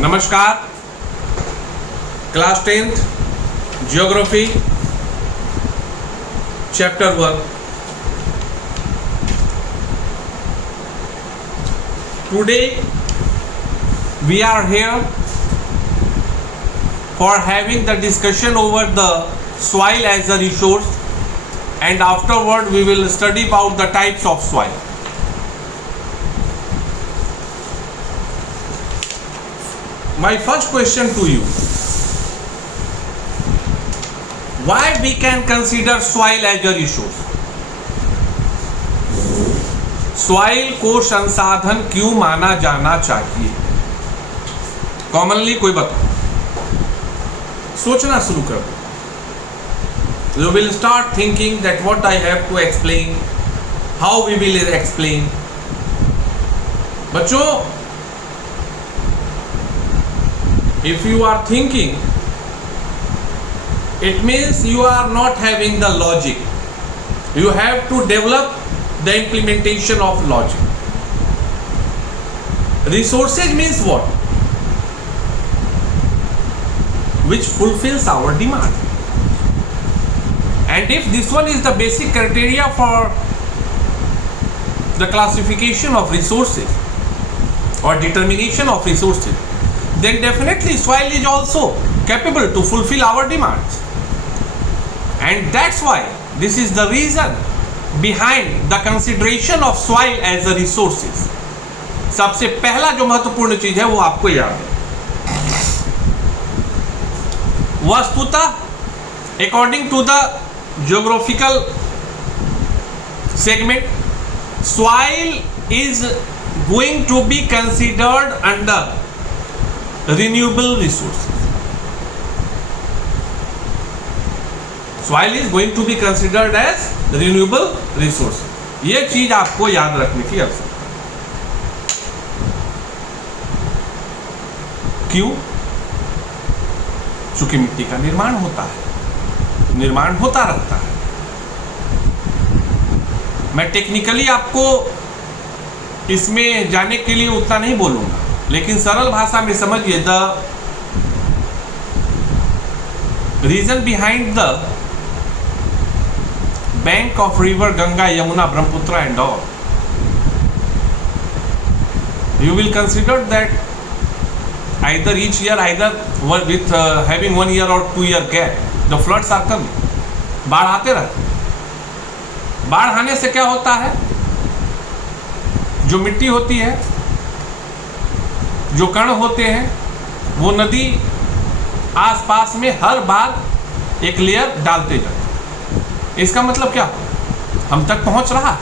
नमस्कार। Class 10th geography chapter 1। Today we are here for having the discussion over the soil as a resource, and afterward we will study about the types of soil. My first question to you: why we can consider soil as a resource? Soil को संसाधन क्यों माना जाना चाहिए? Commonly कोई बताओ, सोचना शुरू कर दो। You will start thinking that what I have to explain, how we will explain. बच्चों, if you are thinking, it means you are not having the logic. You have to develop the implementation of logic. Resources means what? Which fulfills our demand. And if this one is the basic criteria for the classification of resources or determination of resources, then definitely soil is also capable to fulfill our demands. And that's why this is the reason behind the consideration of soil as a resources. सबसे पहला जो महत्वपूर्ण चीज है वो आपको याद है। वस्तुतः according to the geographical segment, soil is going to be considered under renewable resources. Soil is going to be considered as renewable resources. ये चीज आपको याद रखने की आवश्यकता है। क्यों? चूंकि मिट्टी का निर्माण होता है, निर्माण होता रहता है। मैं टेक्निकली आपको इसमें जाने के लिए उतना नहीं बोलूंगा, लेकिन सरल भाषा में समझिए। The reason behind the bank of river Ganga, Yamuna, Brahmaputra and all, you will consider that either each year, either with having 1 year or 2 year gap, the floods are coming. बाढ़ आते रहते। बाढ़ आने से क्या होता है? जो मिट्टी होती है, जो कण होते हैं, वो नदी आसपास में हर बार एक लेयर डालते जाते। इसका मतलब क्या? हम तक पहुंच रहा है।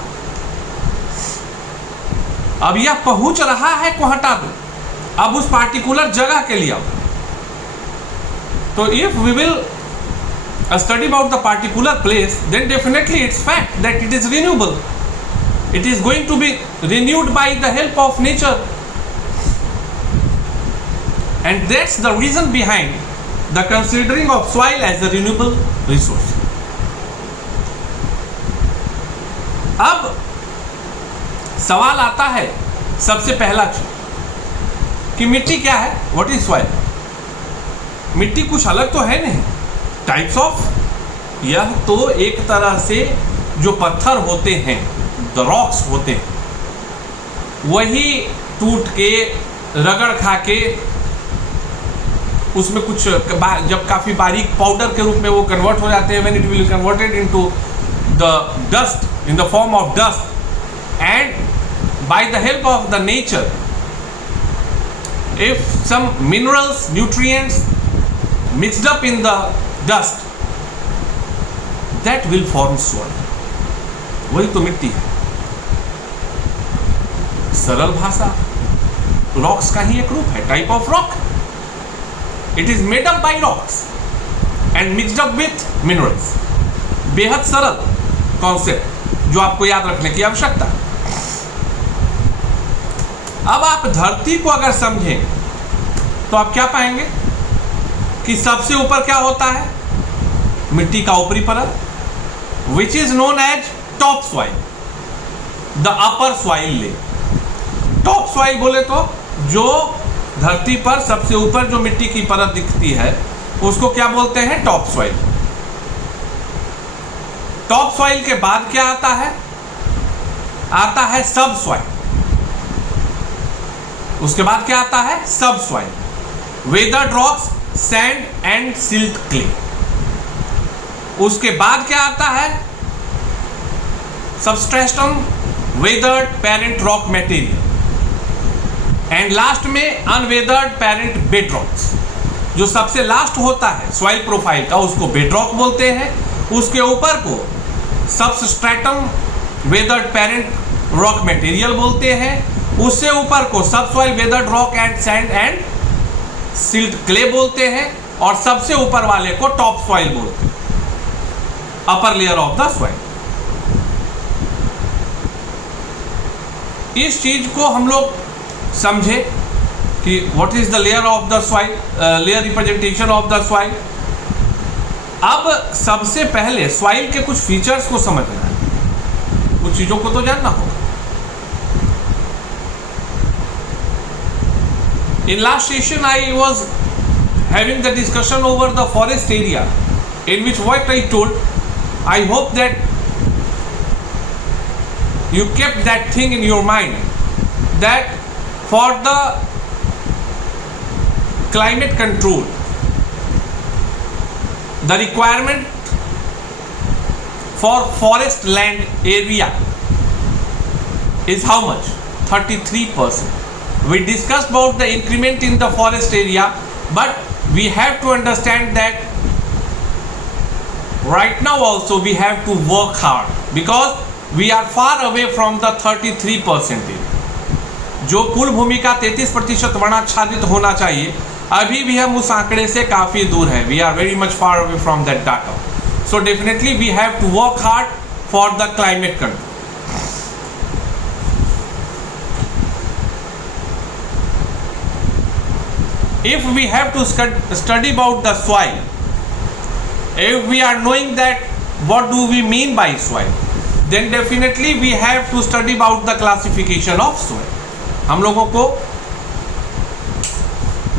अब यह पहुंच रहा है को हटा दो, अब उस पार्टिकुलर जगह के लिए आओ। तो if we will study about the particular place, then definitely it's fact that it is renewable. It is going to be renewed by the help of nature, and that's the reason behind the considering of soil as a renewable resource. अब सवाल आता है सबसे पहला चीज कि मिट्टी क्या है? What is soil? मिट्टी कुछ अलग तो है नहीं। टाइप्स ऑफ, यह तो एक तरह से जो पत्थर होते हैं, द रॉक्स होते हैं, वही टूट के, रगड़ खा के, उसमें कुछ जब काफी बारीक पाउडर के रूप में वो कन्वर्ट हो जाते हैं, when it will converted into the dust, in the form of dust, and by the help of the nature, if some minerals, nutrients mixed up in the dust, that will form soil. वही तो मिट्टी है। सरल भाषा, rocks का ही एक रूप है, type of rock. It is made up by rocks and mixed up with minerals. बेहद सरल कॉन्सेप्ट जो आपको याद रखने की आवश्यकता है। अब आप धरती को अगर समझें तो आप क्या पाएंगे कि सबसे ऊपर क्या होता है? मिट्टी का ऊपरी परत, which is known as top soil, the upper soil layer. Top soil बोले तो जो धरती पर सबसे ऊपर जो मिट्टी की परत दिखती है उसको क्या बोलते हैं? Top soil. टॉप सॉइल के बाद क्या आता है? आता है सब सॉइल। उसके बाद क्या आता है? सब soil, weathered rocks, sand and silt clay. उसके बाद क्या आता है? Substratum, weathered parent rock material, and last में अनवेदर्ड पेरेंट बेड रॉक्स। जो सबसे लास्ट होता है सॉइल प्रोफाइल का उसको बेड रॉक बोलते हैं। उसके ऊपर को substratum, weathered parent rock material बोलते हैं। उससे ऊपर को सब soil, weathered rock and sand and silt clay बोलते हैं। और सबसे ऊपर वाले को टॉप सॉइल बोलते हैं, upper layer of the soil. इस चीज को हम लोग समझे कि what is the layer of the soil, layer representation of the soil. अब सबसे पहले सॉइल के कुछ फीचर्स को समझना है, कुछ चीजों को तो जानना होगा। In last session I was having the discussion over the forest area, in which what I told, I hope that you kept that thing in your mind, that for the climate control, the requirement for forest land area is how much? 33%. We discussed about the increment in the forest area, but we have to understand that right now also we have to work hard because we are far away from the 33%. जो कुल भूमि का 33% वर्णाच्छादित होना चाहिए, अभी भी हम उस आंकड़े से काफी दूर हैं. We are very much far away from that data. So definitely we have to work hard for the climate control. If we have to study about the soil, if we are knowing that what do we mean by soil, then definitely we have to study about the classification of soil. हम लोगों को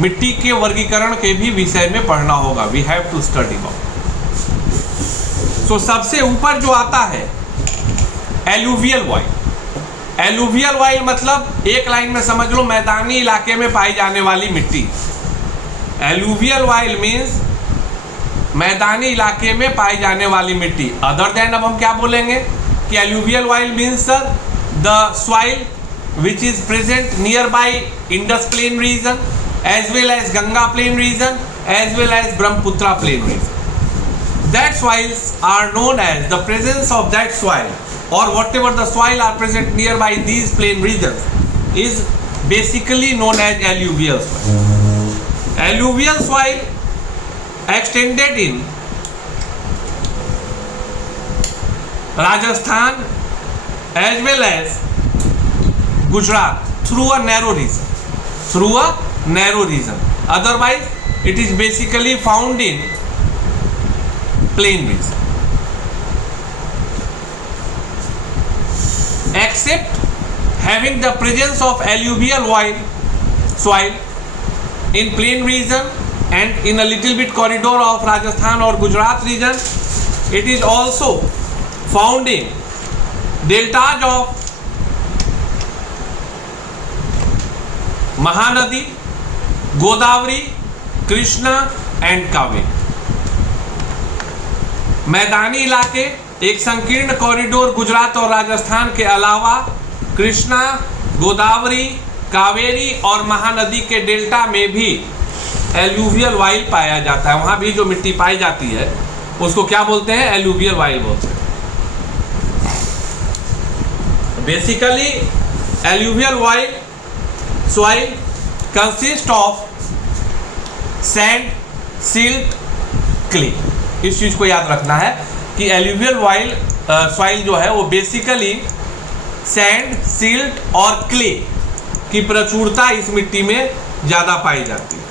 मिट्टी के वर्गीकरण के भी विषय में पढ़ना होगा. We have to study about. So सबसे ऊपर जो आता है एलुवियल वाइल. एलुवियल वाइल मतलब एक लाइन में समझ लो, मैदानी इलाके में पाई जाने वाली मिट्टी. एलुवियल वाइल मीन्स मैदानी इलाके में पाई जाने वाली मिट्टी. अदर देन अब हम क्या बोलेंगे कि alluvial while means the soil which is present near by Indus plain region as well as Ganga plain region as well as Brahmaputra plain region. That soils are known as the presence of that soil or whatever the soil are present nearby these plain regions is basically known as alluvial soil. Alluvial soil extended in Rajasthan as well as Gujarat through a narrow region. Otherwise it is basically found in plain region. Except having the presence of alluvial soil in plain region and in a little bit corridor of Rajasthan or Gujarat region, it is also found in deltas of Mahanadi, Godavari, Krishna and Kaveri. मैदानी इलाके, एक संकीर्ण corridor Gujarat और राजस्थान के अलावा कृष्णा, गोदावरी, कावेरी और महानदी के delta में भी एलुवियल वाइल पाया जाता है. वहां भी जो मिट्टी पाई जाती है उसको क्या बोलते हैं? एलुवियल वाइल बोलते हैं. Basically alluvial while soil consist of sand, silt, clay. इस चीज को याद रखना है कि एलुवियल वाइल सॉइल जो है वो बेसिकली सैंड, सिल्ट और क्ले की प्रचुरता इस मिट्टी में ज्यादा पाई जाती है.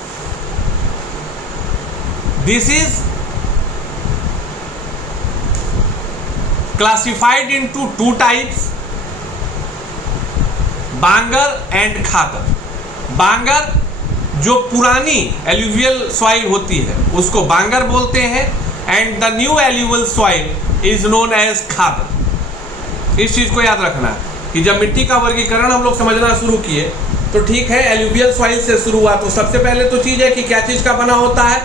This is classified into two types, Bangar and Khadar. Bangar जो पुरानी एल्यूवियल सॉइल होती है उसको बांगर बोलते हैं, and the new alluvial soil is known as Khadar. इस चीज को याद रखना कि जब मिट्टी का वर्गीकरण हम लोग समझना शुरू किए तो ठीक है एल्यूवियल सॉइल से शुरू हुआ, तो सबसे पहले तो चीज है कि क्या चीज का बना होता है,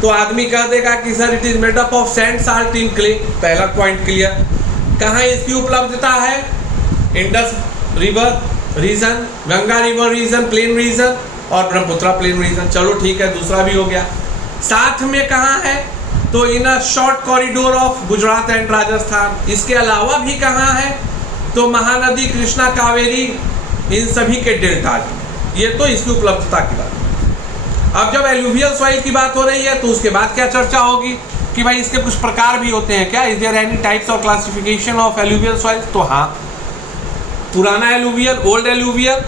तो आदमी कह देगा कि sir it is made up of sand, salt in clay, पहला पॉइंट क्लियर। कहाँ इसकी उपलब्धता है, Indus river region, Ganga river region, plain region, और ब्रह्मपुत्रा प्लेन रीजन। चलो ठीक है, दूसरा भी हो गया। साथ में कहाँ है, तो in a short corridor of Gujarat and Rajasthan. इसके अलावा भी कहाँ है, तो महानदी कृष्णा, कावेरी, इन सभी के डेल्टाज। ये तो इसकी उपलब्धता की बात। अब जब एल्यूवियल सॉइल की बात हो रही है तो उसके बाद क्या चर्चा होगी कि भाई इसके कुछ प्रकार भी होते हैं क्या, is there any types of classification of alluvial soil. तो हाँ, पुराना alluvial, old alluvial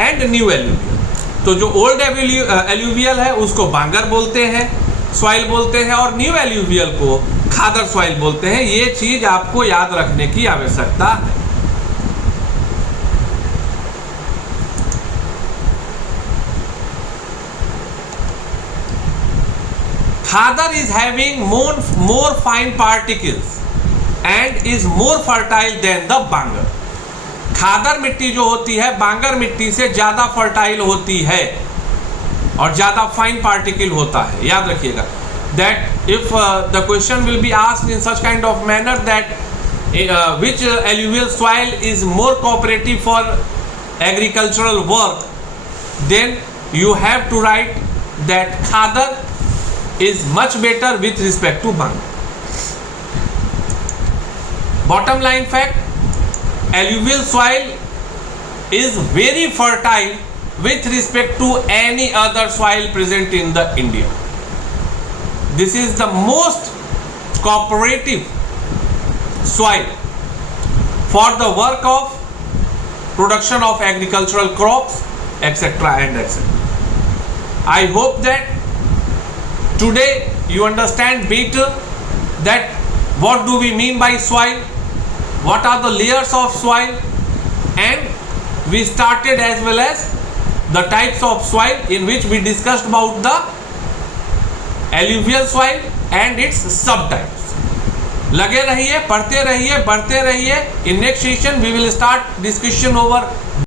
and new alluvial. तो जो ओल्ड एल्यूवियल है उसको बांगर बोलते हैं, सॉइल बोलते हैं, और न्यू एल्यूवियल को खादर सॉइल बोलते हैं। ये चीज आपको याद रखने की आवश्यकता है। खादर is having more fine particles and is more fertile than the बांगर। खादर मिट्टी जो होती है बांगर मिट्टी से ज्यादा फर्टाइल होती है और ज्यादा फाइन पार्टिकल होता है। याद रखिएगा that if the question will be asked in such kind of manner that which alluvial soil is more cooperative for agricultural work, then you have to write that Khadar is much better with respect to Bangar. Bottom line fact, alluvial soil is very fertile with respect to any other soil present in the India. This is the most cooperative soil for the work of production of agricultural crops, etc. and etc. I hope that today you understand better that what do we mean by soil, what are the layers of soil, and we started as well as the types of soil in which we discussed about the alluvial soil and its subtypes. लगे रहिए, पढ़ते रहिए, बढ़ते रहिए। In next session we will start discussion over